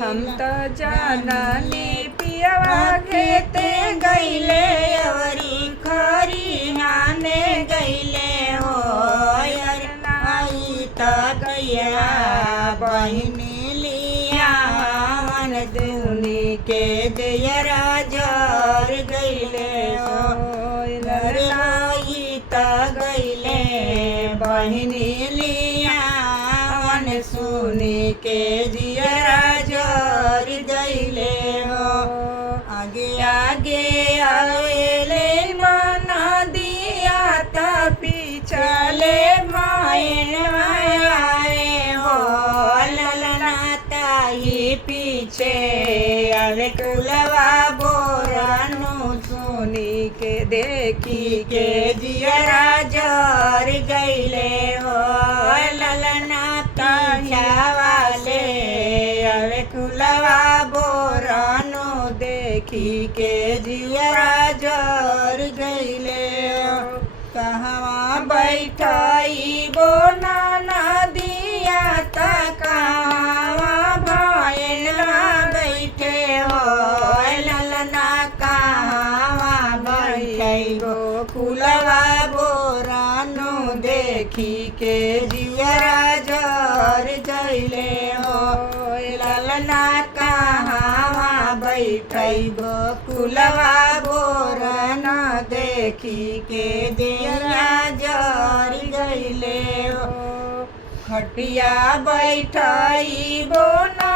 हम तो जाननी पियवा घेते गईले अवरी खरिहाने गईले हो आई त गैया बहिनी लिया मन दुनी के दियरा जर गईले हो आई त गईले बहिनी लिया मन सुनी के दियरा जर गईले हो आगे आगे आवेले मना दिया त पीछले मायन आए हो ललना ताई पीछे अरे कुलवा बोरानु सुनी के देखी के जियरा जर गईले हो ललना ताया वाले अरे कुलवा बोरानु देखी के जियरा जर गईले हो कहवा बैठाई बोना दिया त कहवा भैया बैठे हो ललना कहवा बैठे हो कुलवा बोरानु देखी के जियरा जर जैले हो ललना कहवा बैठे हो कुलवा बोरानु देखी के दिया जर गईले हो खटिया बैठाई बोना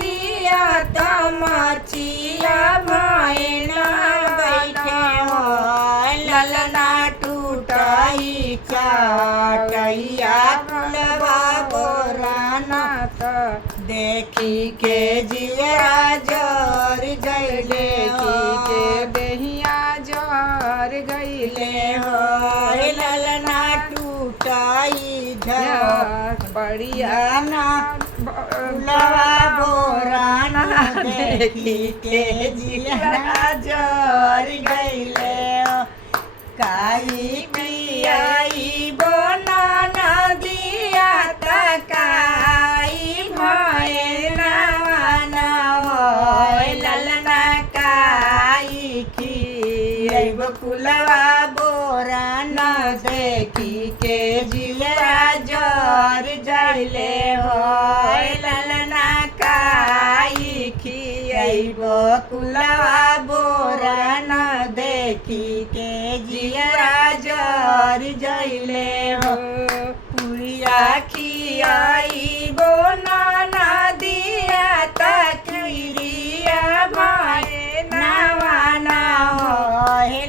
दिया तमचिया भैया बैठे हो ललना टूटाई चाटैया कुलवा बोराना देखी के जिया जर गईले के दहिया जर गईले हो ललना टूटाई झक बढ़िया ना कुलवा बोराना देखी के जिया जर गईले हो काई पियाई बोना दिया तकाई भैना हो ललना काई की कुलवा बोराना देखी के जिया जर जले हो ललना काई खियबो कुलवा बोराना देखी के जिया जर जले हो पुरिया खियाई बोना दिया तकरिया भाई नवाना हो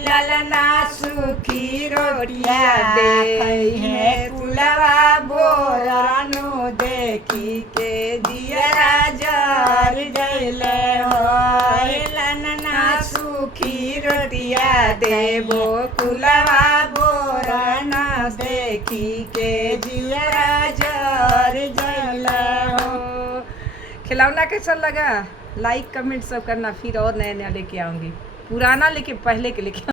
ललना सुखी रोटिया दे है कुलवा बोरानो देखी के दिया जर जले हो ललना सुखी रोटिया देबो कुलवा बोराना देखी के जिया जर जले हो। खिलौना कैसा लगा? लाइक कमेंट सब करना, फिर और नया नया लेके आऊंगी। पुराना लेके पहले के लेके